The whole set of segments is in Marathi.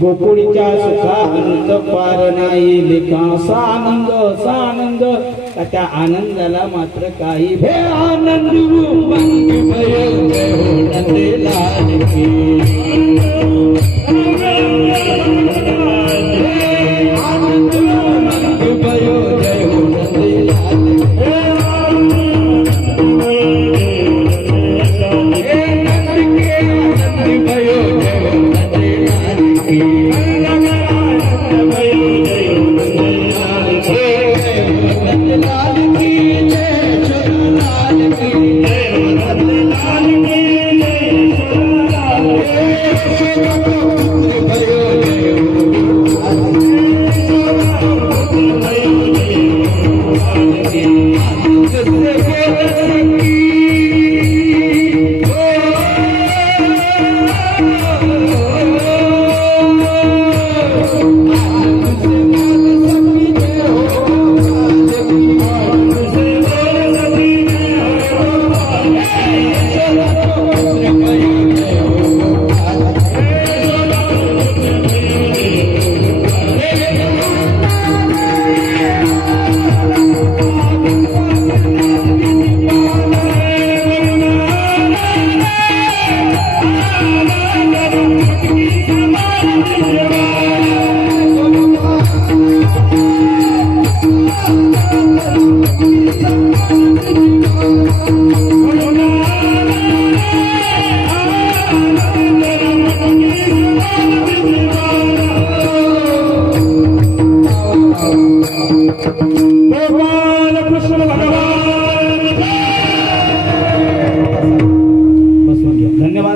गोकुळीच्या सुखांत पार नाही लेखा सानंद सानंद त्या आनंदाला मात्र काही भे आनंद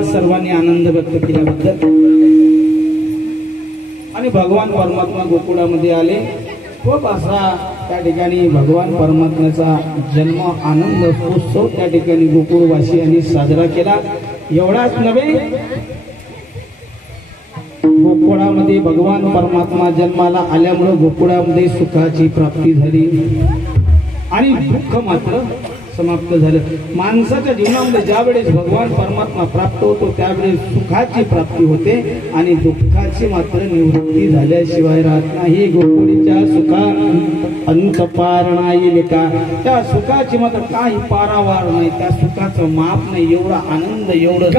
सर्वांनी आनंद व्यक्त केल्याबद्दल। आणि भगवान परमात्मा गोकुळामध्ये आले, खूप असा त्या ठिकाणी भगवान परमात्म्याचा जन्म आनंद उत्सव त्या ठिकाणी गोकुळवासियांनी साजरा केला। एवढाच नव्हे, गोकुळामध्ये भगवान परमात्मा जन्माला आल्यामुळे गोकुळामध्ये सुखाची प्राप्ती झाली आणि दुःख मात्र समाप्त झालं। माणसाच्या जीवनामध्ये ज्यावेळेस भगवान परमात्मा प्राप्त होतो त्यावेळेस सुखाची प्राप्ती होते आणि दुःखाची मात्र निवृत्ती झाल्याशिवाय राहत नाही। गोकुळीच्या सुखा अंत पार नाही लेका, त्या सुखाची मात्र काही पारावार नाही, त्या सुखाचं माप नाही। एवढा आनंद, एवढं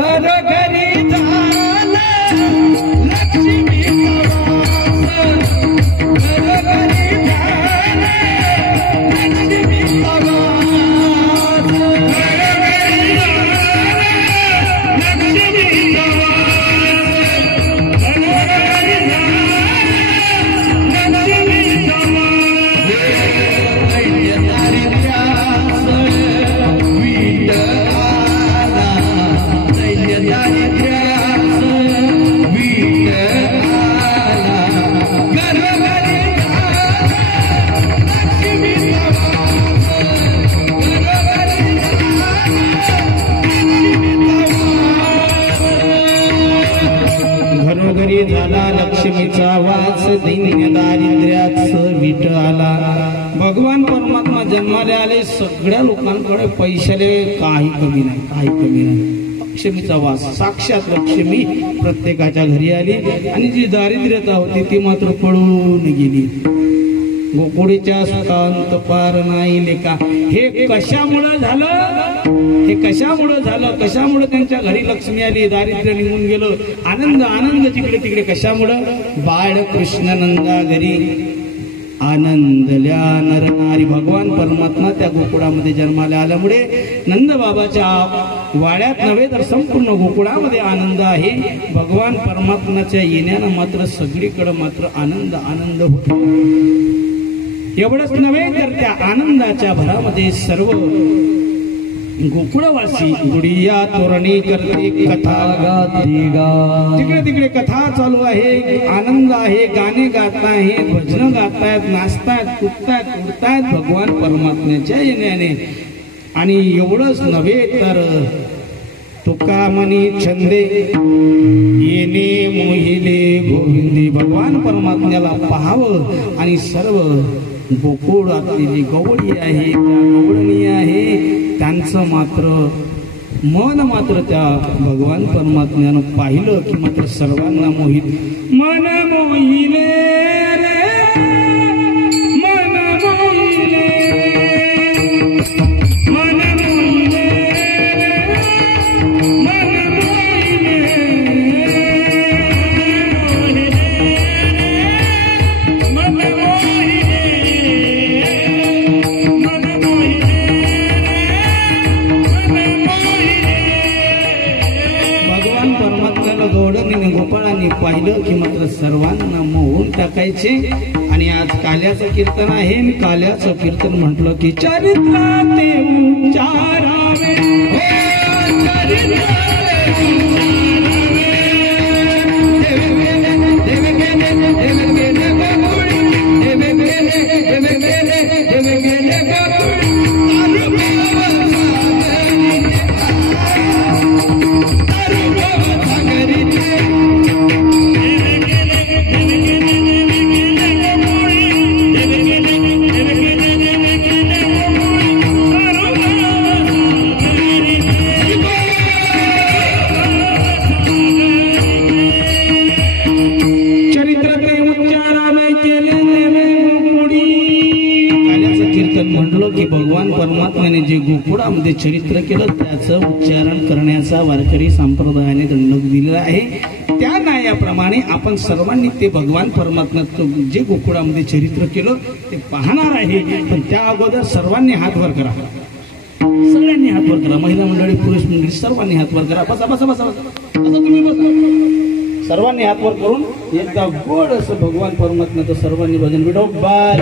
घरी झाला लक्ष्मीचा वास, दैन्य दारिद्र्यात विट आला। भगवान परमात्मा जन्माला आले, सगळ्या लोकांकडे पैशाले काही कमी नाही, काही कमी नाही। लक्ष्मीचा वास, साक्षात लक्ष्मी प्रत्येकाच्या घरी आली आणि जी दारिद्र्यता होती ती मात्र पळून गेली। गोकुळीच्या सुखांत पार नाही लेका, हे कशामुळे झालं? हे कशामुळे झालं? कशामुळे त्यांच्या घरी लक्ष्मी आली, दारिद्र्य निघून गेलं, आनंद आनंद जिकडे तिकडे कशामुळे? बाळ कृष्ण नंदा घरी आनंदल्या नरनारी। भगवान परमात्मा त्या गोकुळामध्ये जन्माला आल्यामुळे नंद बाबाच्या वाड्यात नव्हे तर संपूर्ण गोकुळामध्ये आनंद आहे। भगवान परमात्म्याच्या येण्यानं मात्र सगळीकडे मात्र आनंद आनंद होतो। एवढंच नव्हे तर त्या आनंदाच्या भरामध्ये सर्व गोकुळवासी गुडिया तोरणी करते कथा तिकडे तिकडे कथा चालू आहे, आनंद आहे, गाणे गात आहे, भजन गातायत, नाचतायत, कुदतायत, उडतायत भगवान परमात्म्याच्या येण्याने. आणि एवढंच नव्हे तर तुका मनी छंदे येणे मोहिले गोविंदी. भगवान परमात्म्याला पाहावं आणि सर्व गोकुळातली जी गवळी आहे, त्या गवळणी आहे, त्यांचं मात्र मन मात्र त्या भगवान परमात्म्यानं पाहिलं की मात्र सर्वांना मोहित. मन मोहिले रे मन मोहिले, मन मोहिले मन गोपाळांनी पाहिलं की मात्र सर्वांना मोहून टाकायचे. आणि आज काल्याचं कीर्तन आहे. काल्याचं कीर्तन म्हटलं की चरित्राते उच्चारावे, भगवान परमात्म्याने जे गोकुळामध्ये चरित्र केलं त्याचं उच्चारण करण्याचा वारकरी संप्रदायाने दंडक दिलेला आहे. त्या न्यायाप्रमाणे आपण सर्वांनी ते भगवान परमात्म्याचं जे गोकुळामध्ये चरित्र केलं ते पाहणार आहे. पण त्या अगोदर सर्वांनी हात वर करा, सगळ्यांनी हात वर करा. महिला मंडळी, पुरुष मंडळी सर्वांनी हात वर करा. बसा बसा बसा बसा, असं तुम्ही बसा. सर्वांनी हात वर करून एकदा गोड असं भगवान परमात्म्याचं सर्वांनी भजन विठोबा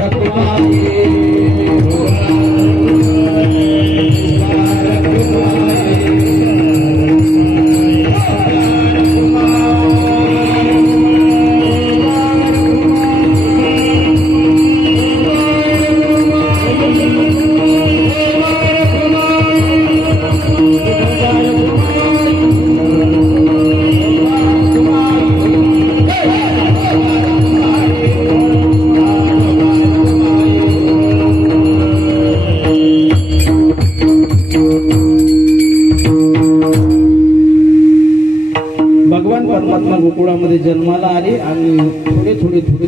गोकुळामध्ये जन्माला आले. आणि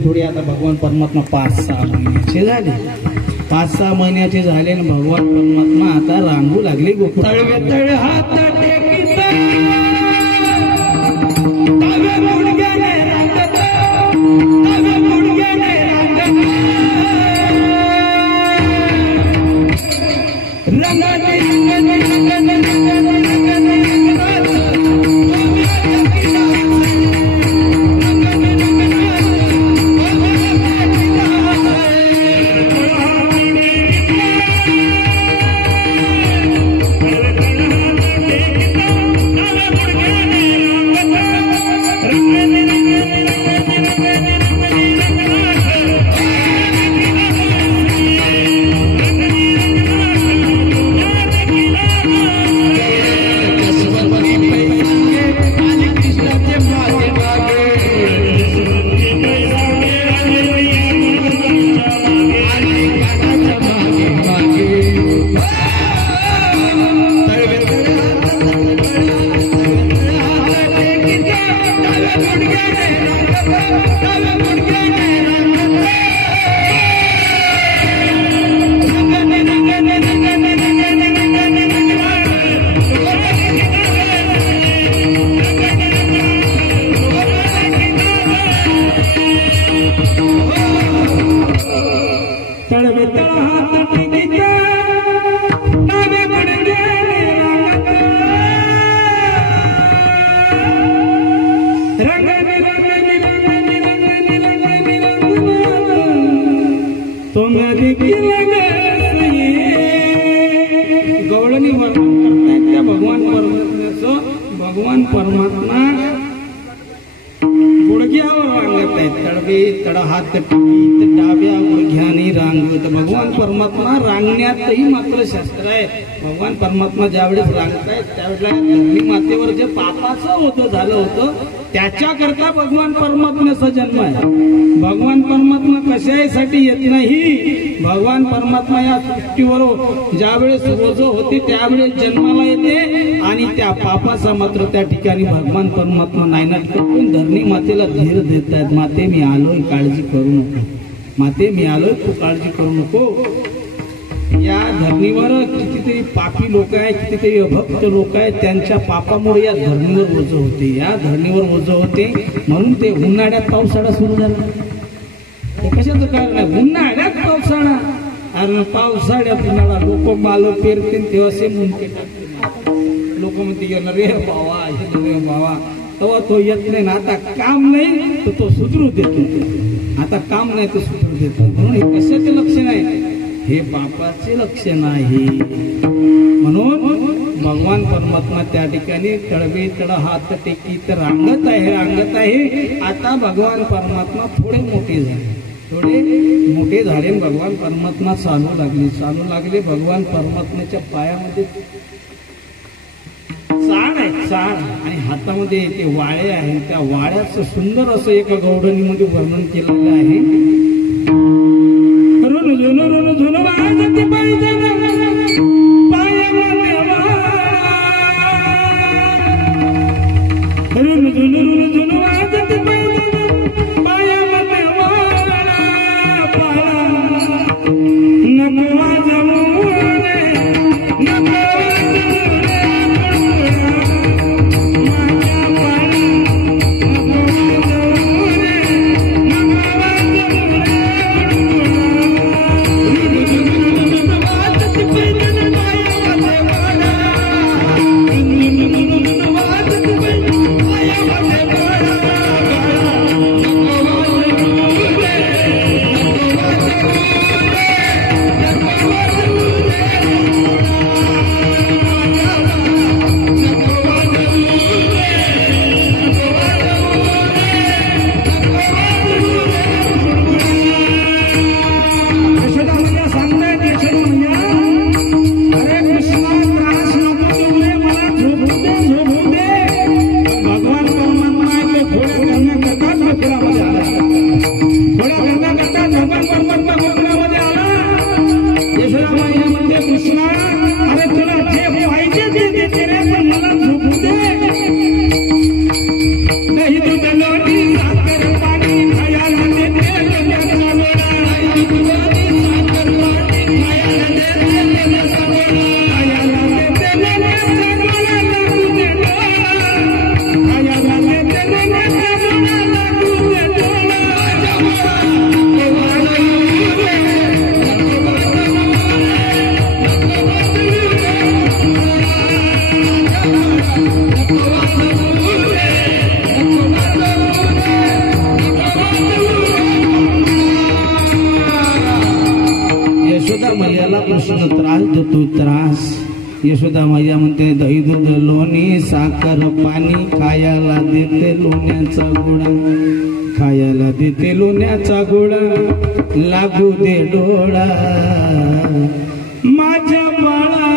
थोडे आता भगवान परमात्मा 5-6 महिन्याचे झाले. 5-6 महिन्याचे झाले आणि भगवान परमात्मा आता रांगू लागले गोकुळ. हात टेकिता गौडणी वर्णन करतायत त्या भगवान परमात्म्याचं. भगवान परमात्मा गुडघ्यावर रांगत आहेत. तडवे तडहात टिकीत डाव्या गुडघ्याने रांगत. भगवान परमात्मा रांगण्यातही मात्र शास्त्र आहे. भगवान परमात्मा ज्यावेळेस रांगतायत त्यावेळेला धरणी मातेवर जे पापाचं होतं झालं होतं त्याच्याकरता भगवान परमात्म्याचा जन्म आहे. भगवान परमात्मा कशासाठी येत नाही. भगवान परमात्मा या सृष्टीवर ज्यावेळेस रोज होते त्यावेळेस जन्माला येते आणि त्या पापाचा मात्र त्या ठिकाणी भगवान परमात्मा नायनाट करून धरणी मातेला धीर देत आहेत. माते मी आलोय, काळजी करू नको. माते मी आलोय, तू काळजी करू नको. या धरणीवर कितीतरी पापी लोक आहेत, कितीतरी अभक्त लोक आहेत. त्यांच्या पापामुळे या धरणीवर ओझ होते. या धरणीवर ओझ होते म्हणून ते उन्हाळ्यात पावसाळा सुरू झाला. हे कशाचं कारण आहे. उन्हाळ्यात पावसाळा. अरे पावसाळ्यात उन्हाळा. लोक माल पेरतील तेव्हा से मुंके टाकतील. लोक म्हणते रे बावा रे बावा. तेव्हा तो येत नाही ना. आता काम नाही तर तो सुधरू देतो. आता काम नाही तर सुधरू देतो. म्हणून हे कशाचे लक्षण आहे. हे पापाचे लक्षण आहे. म्हणून भगवान परमात्मा त्या ठिकाणी तळवे तळ हात टेकीत रांगत आहे. आता भगवान परमात्मा थोडे मोठे झाले. भगवान परमात्मा चालू लागले. भगवान परमात्म्याच्या पायामध्ये चाळ आहे, चाळ आणि हातामध्ये ते वाळे आहे. त्या वाळ्याचं सुंदर असं एका गौडणीमध्ये वर्णन केलेलं आहे. झुन वाजते पायजन पायामध्ये झुन वाजते पायजन पायामध्ये नको वाजवू यशोदा मैया म्हणते दही दूध लोणी साखर पाणी खायला देते लोण्याचा गुळा. खायला देते लोण्याचा गुळा. लागू दे डोळा माझ्या बाळा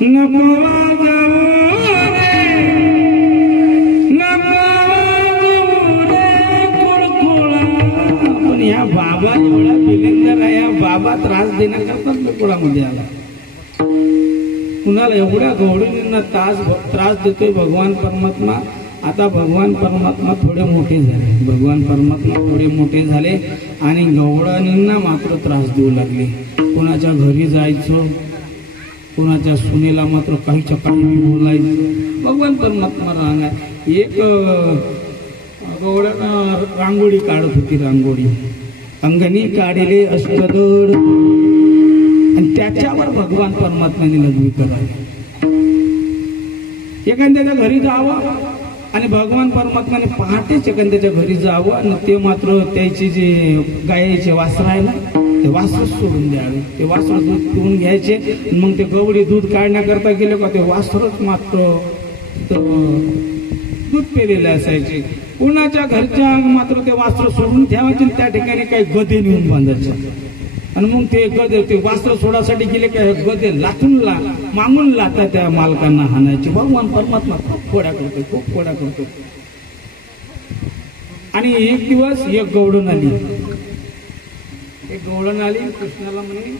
नको वाजवू रे. नको वाजवू रे कुळकुळा. पण ह्या बाबा एवढा बिलिंदर आहे. या बाबा त्रास देण्याकरता कुळामध्ये आला. कुणाला एवढ्या गौडणींना त्रास देतोय भगवान परमात्मा. आता भगवान परमात्मा थोडे मोठे झाले. भगवान परमात्मा थोडे मोठे झाले आणि गौडणींना मात्र त्रास देऊ लागले. कोणाच्या घरी जायचं, कोणाच्या सुनेला मात्र काहीच्या काही बोलायचं. भगवान परमात्मा रांगा. एक गौडानं रांगोळी काढत होती. रांगोळी अंगणी काढले अष्टदळ आणि त्याच्यावर भगवान परमात्म्याने लघवी करावी. एखाद्याच्या घरी जावं आणि भगवान परमात्माने पहाटेच एखाद्या त्याच्या घरी जावं आणि ते मात्र त्याची जे गायीचे वासर आहे ना ते वासरच सोडून द्यावे. ते वासर दूध पिऊन घ्यायचे. मग ते गवडी दूध काढण्याकरता गेले का ते वासरच मात्र दूध पेलेले असायचे. कोणाच्या घरच्या मात्र ते वासर सोडून ठेवायचे. त्या ठिकाणी काही गदे नेऊन बांधायचे आणि मग ते गदे ते वास्त्र सोडासाठी गेले काय गदे लाथून मागून लाथा त्या मालकांना हाणायचे. भगवान परमात्मा खूप खोड्या करतो. आणि एक दिवस एक गवळण आली. कृष्णाला म्हणे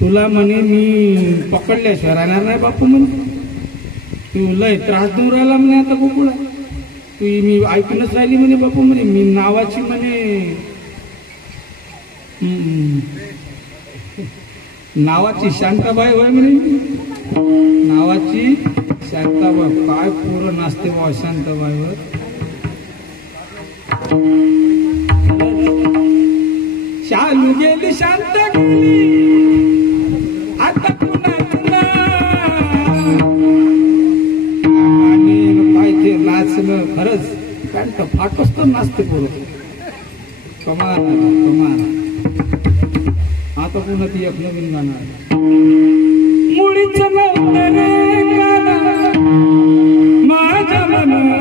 तुला म्हणे मी पकडल्याशिवाय राहणार नाही बापू म्हणे. तू लय त्रास देऊन राहिला म्हणे आता गोकुळा. तू मी ऐकूनच राहिली म्हणे बापू म्हणे. मी नावाची म्हणे नावाची शांताबाई होय म्हणे. नावाची शांताबाई. काय पोरं नाचते बा शांताबाईवर. शालू गेली शांत गेली आता पुन्हा आणि काय ते नाचलं खरंच पॅन्ट फाटच तर नाचते पोरं. कमाल. आता पुन्हा ती एक नवीन गाणं आहे. मुळीच नव्हतं रे गाणं माझ्या मनात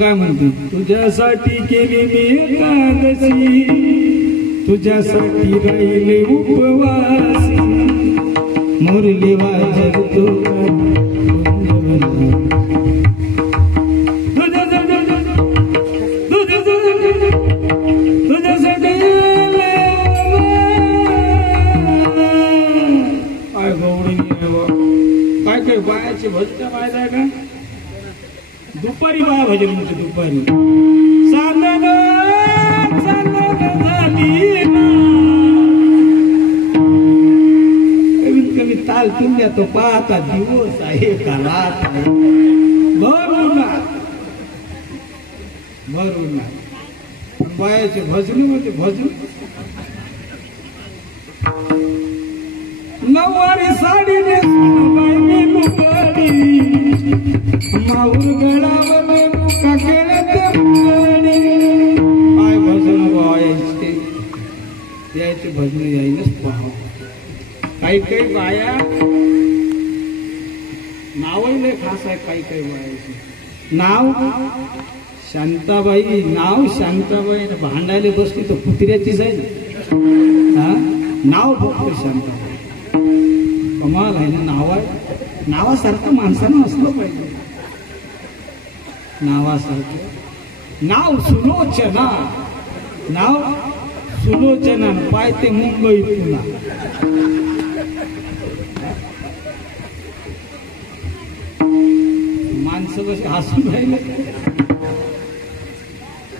काय म्हणते. तुझ्यासाठी केली मी एकादशी तुझ्यासाठी राहिले उपवासी मुरली वाजवतो तुझ्यासाठी काय गवळणी काय काय बायाचे भजता पाहिजे का. दुपारी बाया भजन म्हणते. दुपारी चांदण झाली कमीत कमी ताल तुमच्या तो पाहता दिवस आहे का रात आहे. भरून बायाचे भजन म्हणते. भजन नऊवारी साडी नेसून माऊर गळावर का केलं काय भजन यायचे यायचे भजन यायलाच पाहावं. काही बाया नावही खास आहे. काही बायाचे नाव शांताबाई. नाव शांताबाई भांडायला बसली तर कुत्र्याचीच आहे. नाव फक्त शांताबाई. कमाल आहे ना. नाव आहे. नावासारखं माणसानं असलं पाहिजे. नावासारखं नाव सुलोचना. नाव सुलोचना. पायते मुंबई पुन्हा. माणसं कशी हसून राहिले.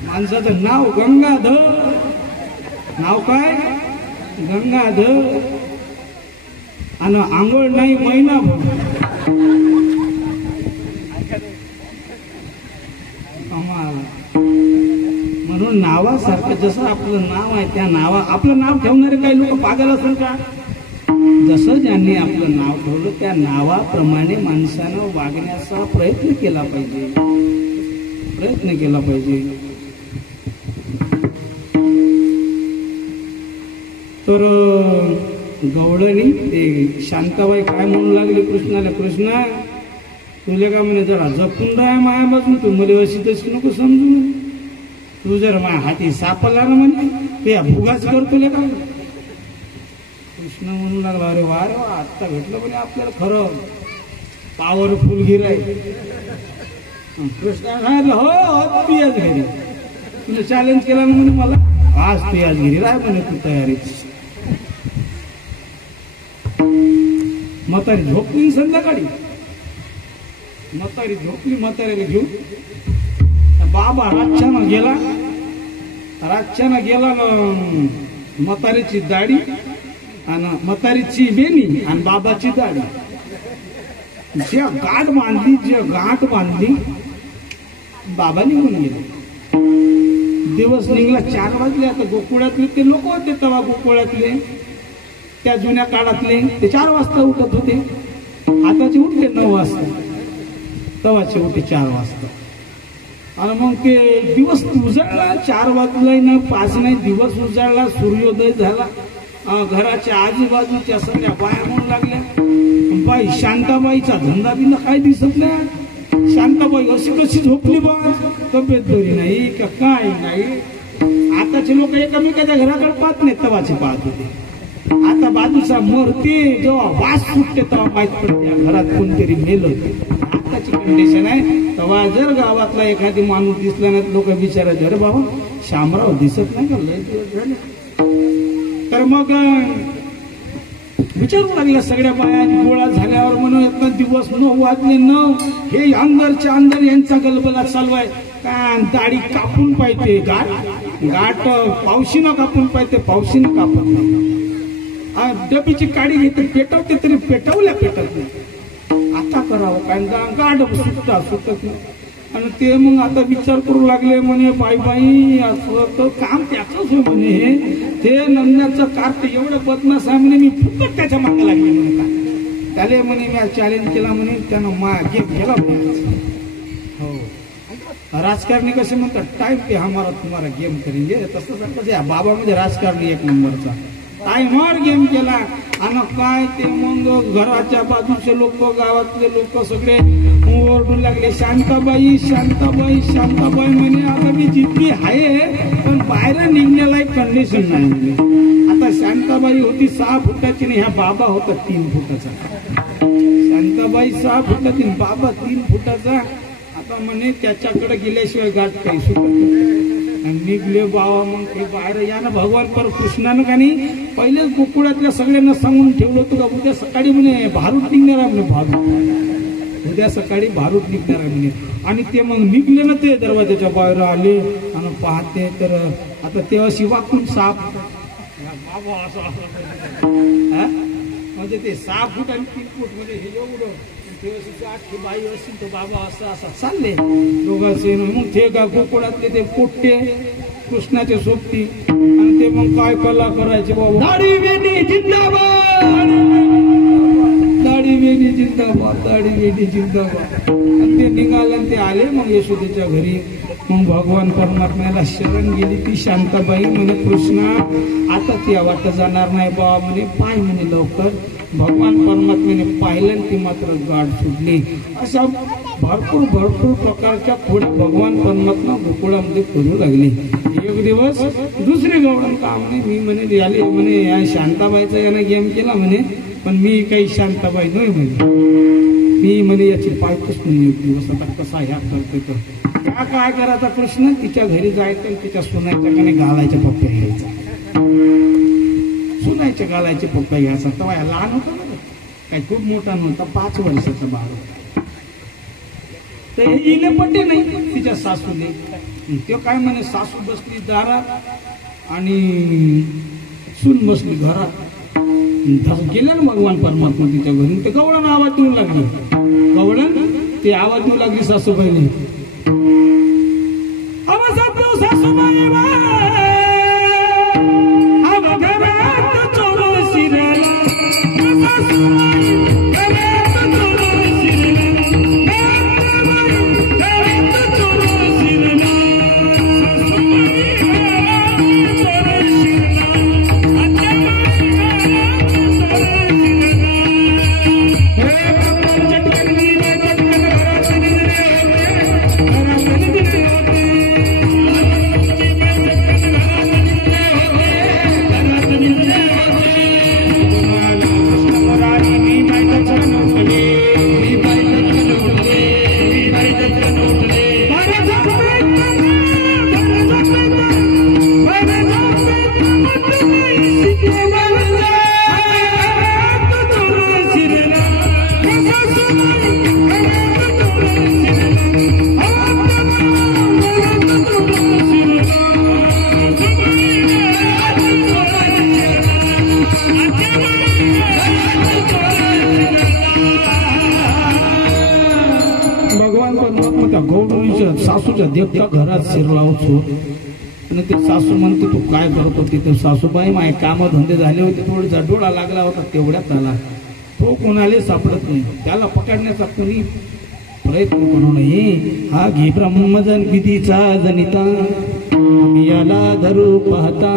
माणसाचं नाव गंगाधर. नाव काय गंगाधर. आणि आंघोळ नाही महिनाभर. म्हणून नावासारखं जसं आपलं नाव आहे त्या आपलं नाव ठेवणारे काही लोक पागल असेल का. जसं ज्यांनी आपलं नाव ठेवलं त्या नावाप्रमाणे माणसानं वागण्याचा प्रयत्न केला पाहिजे. तर गवळणी ते शांताबाई काय म्हणू लागली कृष्णाला. कृष्णा तुला का म्हणे जरा जपून राहा मायापासून. तू मला अशी तशी नको समजू. तू जर माझ्या हाती सापडला ना म्हणे ते भुगाच करतो का. कृष्ण म्हणू लागला अरे वा रे वा आत्ता भेटलं म्हणे आपल्याला खरं पॉवरफुल गिराय. कृष्ण हो तू याच घरी. तुला चॅलेंज केला ना म्हणे मला आज तू याच घरी राह म्हणे. तू तयारीच म्हातारी झोपली संध्याकाळी. म्हातारी झोपली, म्हातारीला घेऊन बाबा रातच्यानं गेला. म्हातारीची दाढी आणि म्हातारीची बेनी आणि बाबाची दाढी जे गाठ बांधली बाबा निघून गेले. दिवस निघला 4 वाजले. आता गोकुळातले ते लोक होते तेव्हा, गोकुळातले त्या जुन्या काळातले ते 4 वाजता उठत होते. आताचे उठले 9 वाजता, तवाचे उठे 4 वाजता. आणि मग ते दिवस उजाडला. 4 वाजले ना 5 नाही, दिवस उजाडला, सूर्योदय झाला. घराच्या आजूबाजूच्या सगळ्या बाया म्हणू लागल्या, बाई शांताबाईचा धंदा बिंदा काय दिसत नाही. शांताबाई अशी कशी झोपली बा, तब्येत बरी नाही का काय नाही. आताचे लोक एकमेकाच्या घराकडे पाहत नाही, तवाचे पाहत होते. आता बाजूचा मरते जेव्हा वास सुटते तेव्हा माहीत पडते घरात कोणतरी मेल होते. आताची कंडिशन आहे. तेव्हा जर गावातला एखादी माणूस दिसला नाही, लोक विचारायचे अरे बाबा शामराव दिसत नाही का, लय दिवस झाले. तर मग विचारू लागल्या सगळ्या बाया. गोळा झाल्यावर म्हणून येत दिवस 9 वाजले. 9 हे अंदरच्या अंदर यांचा गलबला चालू आहे. का दाढी कापून पाहिजे, गाठ पावशीनं कापून पाहिजे, पावशीनं कापत नाही. डबीची काडी घेते, पेटवते तरी पेटवल्या पेटत नाही. आता करावं काय, गाठ सुटत नाही. आणि ते मग आता विचार करू लागले म्हणे बाई असं तर काम त्याच म्हणे. ते नंद्याचं कार्ट एवढं बदमाश आहे म्हणे, मी फुकट त्याच्या मागे लागले म्हणे. का त्याला म्हणे मी चॅलेंज केला म्हणे, त्यानं गेम केला म्हणे. हो, राजकारणी कसे म्हणतात टाइम पे हमारा तुम्हारा गेम करेंगे, तसं सारखं बाबा म्हणजे राजकारणी 1 नंबरचा. टाइमवर गेम केला. आणि काय ते मग घराच्या बाजूचे लोक, गावातले लोक सगळे ओरडू लागले, शांताबाई शांताबाई शांताबाई म्हणे. आता मी जितकी आहे पण बाहेर निघण्याला एक कंडिशन नाही म्हणे. आता शांताबाई होती 6 फुटाची आणि ह्या बाबा होता 3 फुटाचा. शांताबाई 6 फुटाची, बाबा 3 फुटाचा. आता म्हणे त्याच्याकडे गेल्याशिवाय गाठ काही सुटत. निघले बाबा. मग ते बाहेर या ना भगवान पर कृष्णानं का नाही पहिलेच गोकुळातल्या सगळ्यांना सांगून ठेवलं होतं का उद्या सकाळी म्हणे भारूट निघणार आहे म्हणे. भारूट उद्या सकाळी भारूट निघणार आहे म्हणे. आणि ते मग निघले ना, ते दरवाजाच्या बाहेर आले आणि पाहते तर आता ते अशी वाकून साप म्हणजे ते 6 फूट आणि 3 फूट म्हणजे हे एवढं बाई असतील तर बाबा असं चालले दोघांचे. मग ते गोकुळातले ते पोट्टे कृष्णाचे सोबती. आणि ते मग काय कला करायचे बाबा, दाढी वेणी जिंदाबाद, दाढी वेणी जिंदाबाद, दाढी वेणी जिंदाबाद. आणि ते निघाले आणि ते आले मग यशोदेच्या घरी. मग भगवान परमात्म्याला शरण गेली ती शांताबाई. म्हणे कृष्णा आता ती वाट जाणार नाही बा म्हणे, पाय म्हणे लवकर. भगवान परमात्म्याने पाहिलं ती मात्र गाठ सुटली. अशा भरपूर प्रकारच्या खोड्या भगवान परमात्मा गोकुळामध्ये करू लागले. एक दिवस दुसरे गवळण का म्हणे, मी म्हणे याले म्हणे या शांताबाईचा यानं गेम केला म्हणे, पण मी काही शांताबाई नाही म्हणे. मी म्हणे याची पायतच नाही. एक दिवस आता कसा ह्या करते तर काय करायचा कृष्ण, तिच्या घरी जायचं, तिच्या सुनाच्या कडे घालायच्या पप्प्या घ्यायचा, सुनायच्या घालायचे पप्प्या घ्यायचा. तेव्हा लहान होता ना, काही खूप मोठा नव्हता, 5 वर्षाचा बाळ होता. तर हे इले पटे नाही तिच्या सासूने. ते काय म्हणे, सासू बसली दारात आणि सून बसली घरात. गेले ना भगवान परमात्मा तिच्या घरी. ते गवळण आवाज देऊ लागली, गवळण ते आवाज देऊ लागली सासूबाईने, सासूबाई त्या देखता घरात शिरला होतो आणि ते सासू म्हणते तू काय करत होती तर सासूबाई माझे काम धंदे झाले होते थोडा डोळा लागला होता तेवढ्यात आला तो कोणाला सापडत नाही त्याला पकडण्याचा कोणी प्रयत्न करू नये हा घे ब्रह्मजन विधीचा जनिता याला धरू पाहता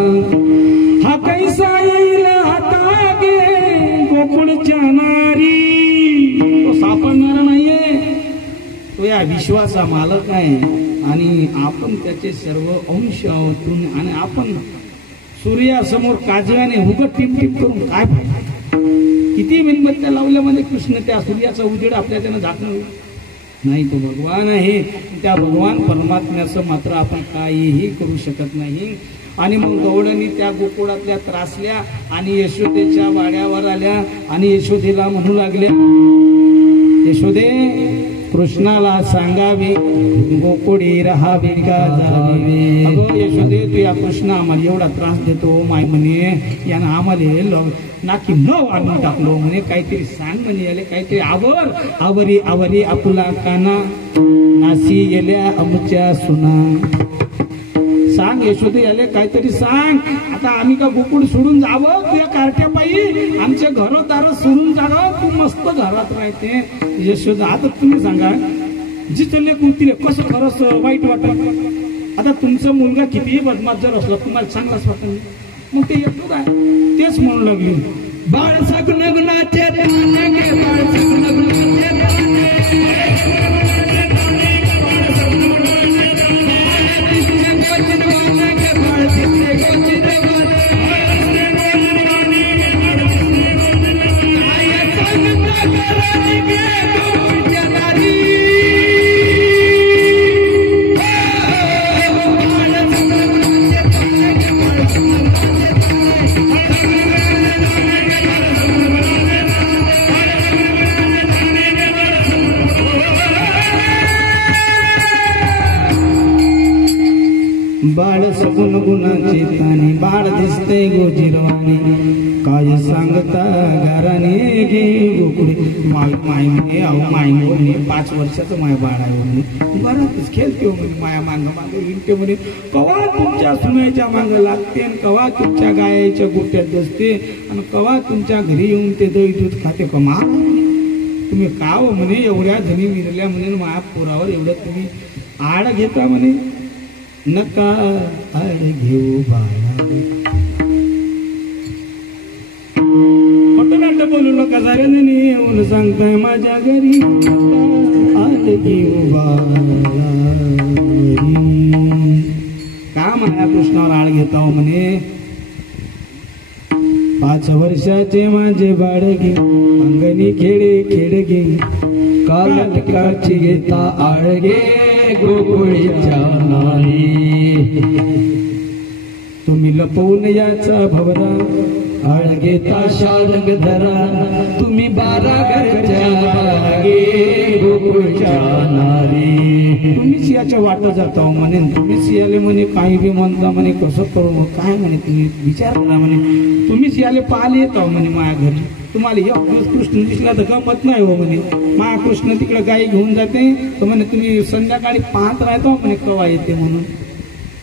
हा कैसा येईल आता गे गोकुळच्या नारी तो सापडणार नाहीये तो या विश्वाचा मालक आहे आणि आपण त्याचे सर्व अंश आहोत आणि आपण सूर्यासमोर काजव्याने उगत टिप टिप करून काय किती मेणबत्त्या लावल्यामध्ये कृष्ण त्या सूर्याचा उजेड आपल्या त्यानं झाकणार नाही तो भगवान आहे त्या भगवान परमात्म्याचं मात्र आपण काहीही करू शकत नाही आणि मग गवळणी त्या गोकुळातल्या त्रासल्या आणि यशोदेच्या वाड्यावर आल्या आणि यशोदेला म्हणू लागल्या यशोदे कृष्णाला सांगावे गोकुळी राहावे का जावे अगं यशोदे तू या कृष्ण आम्हाला एवढा त्रास देतो माय म्हणे यानं आम्हाला नाकी न वाढून टाकलो म्हणे काहीतरी सांग म्हणे याले काहीतरी आवरी आवरी आपुला काना नासी गेल्या अमुच्या सुना सांग यशोदे याले काहीतरी सांग आता आम्ही का गोकुळ सोडून जावं तुझ्या कार्ट्या पायी आमचे घरदार सोडून जावं तू मस्त घरात राहते यशोदा आता तुम्ही सांगा जिथले कुर्तीले कसं खरंच वाईट वाटत आता तुमचा मुलगा कितीही बदमाश जर असला तुम्हाला चांगलाच वाटत मग ते येतो काय तेच म्हणू लागली बाळ सगुण गुणाचे बाळ सगुण गुणाचे ताने बाळ दिसते गोजिरवाने काय सांगता घराने घे गोकुळी माय म्हणे अहो माय म्हणे 5 वर्षाचं माय बाळ आहे म्हणे बराच खेळते म्हणे माया मांग मागे विंटे म्हणे कवा तुमच्या सुनेच्या मांग लागते कवा तुमच्या गायच्या गोट्यात बसते आणि कवा तुमच्या घरी येऊन ते दही दूध खाते कमा तुम्ही का म्हणे एवढ्या जणी विरल्या म्हणे माया पोरावर एवढं तुम्ही आड घेता म्हणे नका आड घेऊ बाळा खोटं बोलू नका साऱ्यांनी येऊन सांगताय माझ्या घरी आड घेऊ बाळा का माया कृष्णावर आड घेता म्हणे 5 वर्षाचे माझे बाळगे अंगणी खेळे खेळगे कालकाची घेता आळगे गोकुळीच्या नारी तुम्ही लपवून याचा भवरा आळगेता शारंग धरा तुम्ही 12 घरच्या बागे गोकुळच्या नारी तुम्हीच याच्या वाट जाता म्हणे तुम्हीच याले म्हणे काही बी म्हणता म्हणे कसं करू काय म्हणे तुम्ही विचार करा म्हणे तुम्हीच याले पाहिले येतो म्हणे माझ्या घरी तुम्हाला एक कृष्ण दिसला तर गमत नाही हो म्हणे मा कृष्ण तिकडे गाई घेऊन जाते तर म्हणे तुम्ही संध्याकाळी पाहत राहतो म्हणे कवा येते म्हणून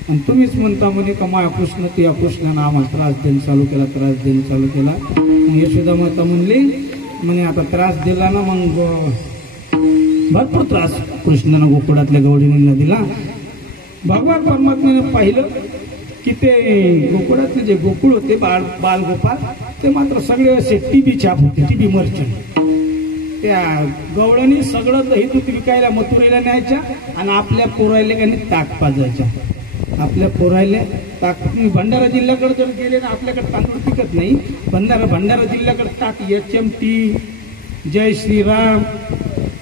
आणि तुम्हीच म्हणता म्हणे का मा कृष्ण ते या कृष्णानं आम्हाला त्रास देणं चालू केला मग यशोदा माता म्हणली म्हणे आता त्रास दिला ना मग भरपूर त्रास कृष्णानं गोकुळातल्या गवळींना दिला भगवान परमात्म्याने पाहिलं की ते गोकुळातले जे गोकुळ होते बालगोपाल ते मात्र सगळे असे टीबी छाप होते टीबी मर्चंट त्या गवळणी सगळं दही दूध विकायला मथुरेला न्यायच्या आणि आपल्या पोरायले काही ताक पाजायच्या आपल्या पोरायले ताक भंडारा जिल्ह्याकडे जर गेले ना आपल्याकडे तांदूळ पिकत नाही भंडारा जिल्ह्याकडे ताक HMT जय श्रीराम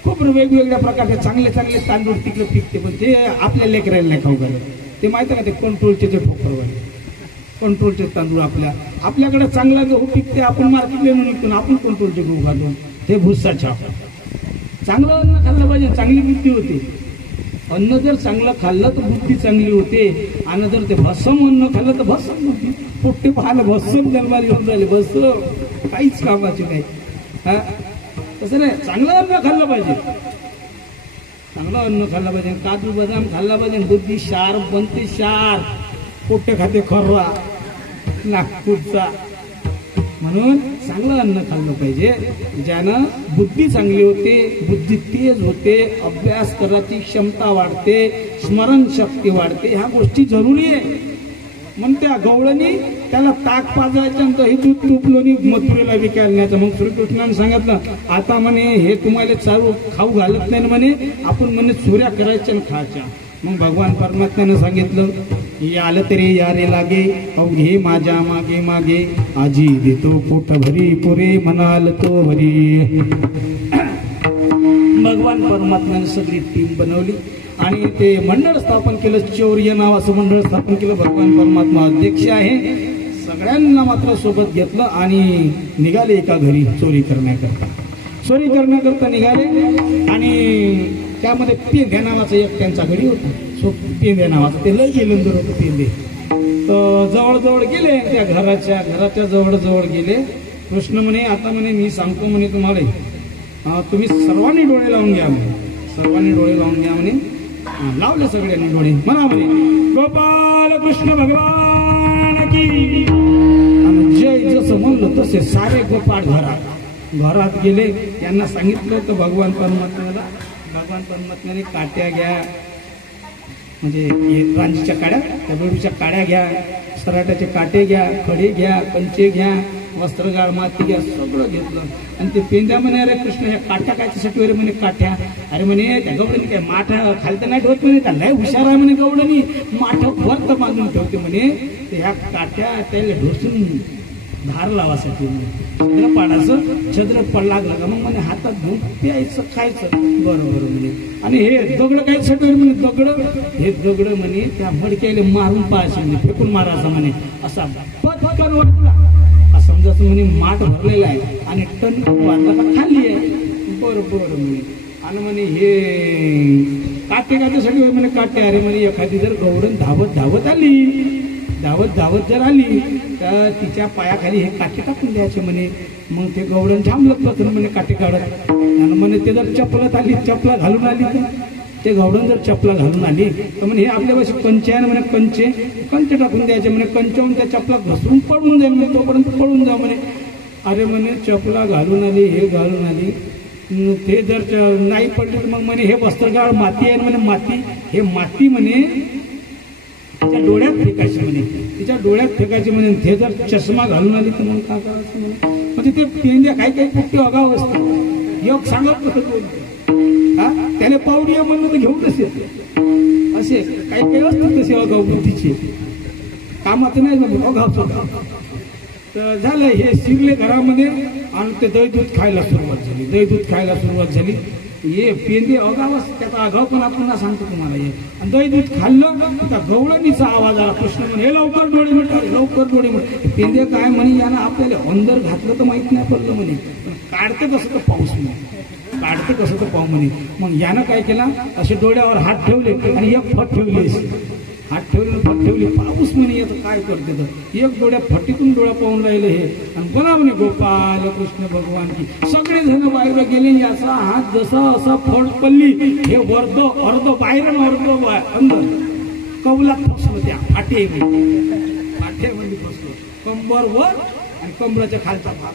खूप वेगवेगळ्या प्रकारचे चांगले तांदूळ तिकडे पिकते पण ते आपल्या लेकरायला नाही खाऊ घालत ते माहिती का ते कंट्रोलचे जे ठोकरवाले कंट्रोलचे तांदूळ आपल्याकडे चांगला गहू पिकते आपण मार्केटला नेऊन विकतो आपण कंट्रोलचे गहू घालून ते भुसाच्या चांगलं अन्न खाल्लं पाहिजे चांगली बुद्धी होते अन्न जर चांगलं खाल्लं तर बुद्धी चांगली होते आणि जर ते भस्म अन्न खाल्लं तर भस्म बुद्धी पोट्टे पाहायला भस्म जन्माला घेऊन राहिले भस्म काहीच कामाचे नाही हा तसं नाही चांगलं अन्न खाल्लं पाहिजे चांगलं अन्न खाल्लं पाहिजे, काजू बदाम खाल्ला पाहिजे, बुद्धी शार्प बनते शार्प, पोट्टे खाते खर्रा नागपूरचा. म्हणून चांगलं अन्न खाल्लं पाहिजे ज्यानं बुद्धी चांगली होते, बुद्धी तेज होते, अभ्यास करायची क्षमता वाढते, स्मरणशक्ती वाढते. ह्या गोष्टी जरुरी आहे. मग त्या गवळणी त्याला ताक पाजायचं, दही दूध तुपलोनी मथुरेला विकायला न्यायचं. मग श्रीकृष्णाने सांगितलं आता म्हणे हे तुम्हाला चालू खाऊ घालत नाही म्हणे, आपण म्हणे चोऱ्या करायच्या आणि खायच्या. मग भगवान परमात्म्यानं सांगितलं आलं तरी यारे लागे, अवघे माझ्या मागे मागे, आजी देतो पोट भरी पुरे म्हणाल तो भरी. भगवान परमात्म्याने सगळी टीम बनवली आणि ते मंडळ स्थापन केलं. चौर्य नावाचं मंडळ स्थापन केलं. भगवान परमात्मा अध्यक्ष आहे. सगळ्यांना मात्र सोबत घेतलं आणि निघाले एका घरी चोरी करण्याकरता निघाले. आणि त्यामध्ये पेंद्या नावाचं एक त्यांचा घडी होता. पेंद्या नावाचं ते लय गेलं होतं पेंदे. तर जवळजवळ गेले, त्या घराच्या जवळ गेले. कृष्ण म्हणे आता म्हणे मी सांगतो म्हणे तुम्हाला, तुम्ही सर्वांनी डोळे लावून घ्या म्हणे. सर्वांनी डोळे लावून घ्या म्हणे. लावले सगळ्यांनी डोळे. म्हणा म्हणे गोपाल कृष्ण भगवान की. आणि जय जसं म्हणलं तसे सारे गोपाळ घरात गेले. यांना सांगितलं होतं भगवान परमात्म्याने काट्या घ्या, म्हणजे रांजीच्या काड्या, त्या बेडूच्या काड्या घ्या, सराट्याचे काटे घ्या, खडे घ्या, कंचे घ्या, वस्त्रगाळ माती घ्या, सगळं घेतलं. आणि ते पेंद्या म्हणे अरे कृष्ण ह्या काट्या कायच्यासाठी वगैरे म्हणे काठ्या. अरे म्हणे त्या गवडणी काय माठ खालतं नाही ठेवत म्हणे, त्या लय हुशार आहे म्हणे गवडणी, माठ वर बांधून ठेवते म्हणे. ते ह्या काट्या त्याला ढोसून धार लावासाठी छद्र पाडायचं. छद्र पडला का मग म्हणे हातात घेऊन प्यायचं खायचं. बरोबर म्हणे. आणि हे दगड काय सगळं म्हणे दगड म्हणे त्या मडक्याला मारून पाहायचं म्हणे, फेकून मारायचं म्हणे. असा पटकन वाटला समजायचं म्हणे माठ भरलेला आहे आणि टन वाटला का खाली आहे. बरोबर म्हणे. आणि म्हणे हे काट्यासाठी म्हणे काटे. अरे म्हणे एखादी जर गवडण धावत जर आली तर तिच्या पायाखाली हे काटे टाकून द्यायचे म्हणे. मग ते गवडण थांबलं बसून म्हणे काटे काढत. आणि म्हणे ते जर चपला घालून आली तर ते गवडण जर चपला घालून आली तर म्हणे हे आपल्यापाशी कंचे आहे म्हणे, कंचे टाकून द्यायचे म्हणे. कंचावून त्या चपला घसरून पडून जाईल म्हणे, तोपर्यंत पडून जा म्हणे. अरे म्हणे चपला घालून आली, हे घालून आली, ते जर नाही पडले तर मग म्हणे हे वस्त्रगाळ माती आहे म्हणे. हे माती म्हणे तिच्या डोळ्यात फेकायची म्हणे, तिच्या डोळ्यात फेकायची म्हणे. ते जर चष्मा घालून आली तर मग काय करायचं म्हणे. म्हणजे ते पेंद्या काही पुट्टे अगाव असतात. योग सांगत हा त्याला पावडी म्हणलं तर घेऊनच येते. असे काही असतात तसे अगाव बुद्धीचे, कामात नाही अगावचं. तर झालं हे शिरले घरामध्ये आणि ते दही दूध खायला सुरुवात झाली. ये पेंदे अगावच त्याचा आगाव पण आपण सांगतो तुम्हाला. हे आणि दही दूध खाल्लं त्या गवळणीचा आवाज आला. कृष्ण म्हणे हे लवकर डोळे मिट. पेंदे काय म्हणे यानं आपल्याला अंदर घातलं तर माहित नाही पडलं म्हणे, काढते कसं तर पाऊस म्हणे. मग यानं काय केला, असे डोळ्यावर हात ठेवले आणि एक फट ठेवली. पाऊस म्हणे येतं काय करते तर एक डोळ्या फटीतून डोळा पाहून राहिले हे. आणि बोला म्हणे गोपाल कृष्ण भगवान की. सगळे जण बाहेर गेले. याचा हात जसा असा फट पडली, हे अर्ध बाहेर अंदर कौलात फसलं. त्या पाठ्यामध्ये फसलं, कंबर वर आणि कमराच्या खालचा भाग.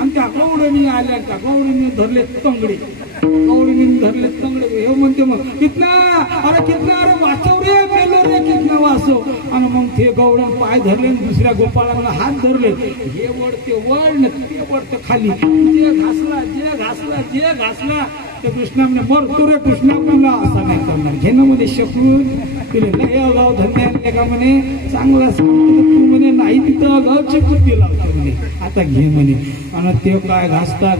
आणि त्या गवडणी आल्या, त्या गवडीने धरले तंगडे. हे म्हणते मग अरे वाचव रे मेलो रे कितना वाचव. आणि मग ते गवडण पाय धरले, दुसऱ्या गोपाळांना हात धरले. हे वडते वड ते वडते खाली. जे घासला ते कृष्णाने मरतो रे कृष्णा म्हणला. असा नाही करणार. घेणं मध्ये शकून तुला लय अगाव धन्य आणले का म्हणे. चांगला सांगतो तू म्हणे नाही तिथं अगावची बुद्धी लावतो म्हणे. आता घे म्हणे. आणि ते काय घासता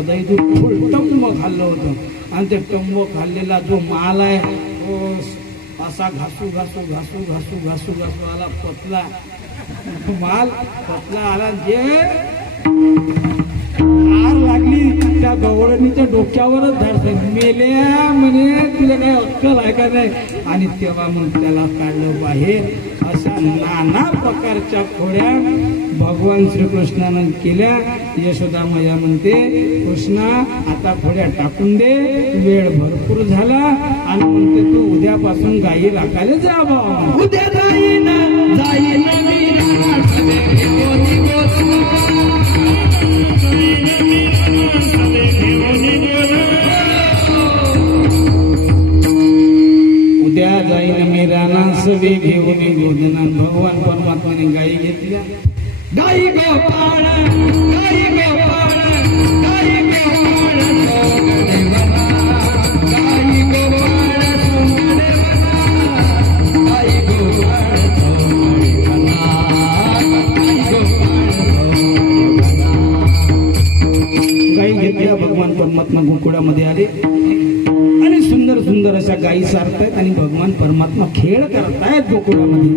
दही दूध फुल टंब खाल्लं होतं. आणि ते टंब खाल्लेला जो माल आहे तो असा घासू आला पतला माल. पतला आला जे आर लागली त्या गवळणीच्या डोक्यावरच धरते मेल्या म्हणे तुला काय अक्कल आहे का नाही आणि तेव्हा मग त्याला काढलं बाहेर. अशा नाना प्रकारच्या खोड्या भगवान श्रीकृष्णानं केल्या. यशोदा मैया म्हणते कृष्णा आता खोड्या टाकून दे वेळ भरपूर झाला आणि म्हणते तू उद्यापासून गायी राखायला जा बा. उद्या जाईन जाईन उद्या जाईन मी राना सवे घेऊन गोदना. भगवान परमात्माने गायी घेतल्या. गाई गोपाळ गाई गोपाळ गाई गोपाळ गाई गोपाळ गाई गोपाळ गाई घेतल्या. भगवान परमात्मा गोकुळामध्ये आले आणि सुंदर सुंदर अशा गायी सारतायत आणि भगवान परमात्मा खेळ करतायत गोकुळामध्ये.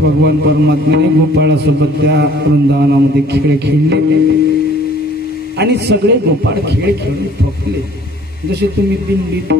भगवान परमात्म्याने गोपाळासोबत त्या वृंदावनामध्ये खेळ खेळले आणि सगळे गोपाळ खेळ खेळून थकले. जसे तुम्ही दिंडीत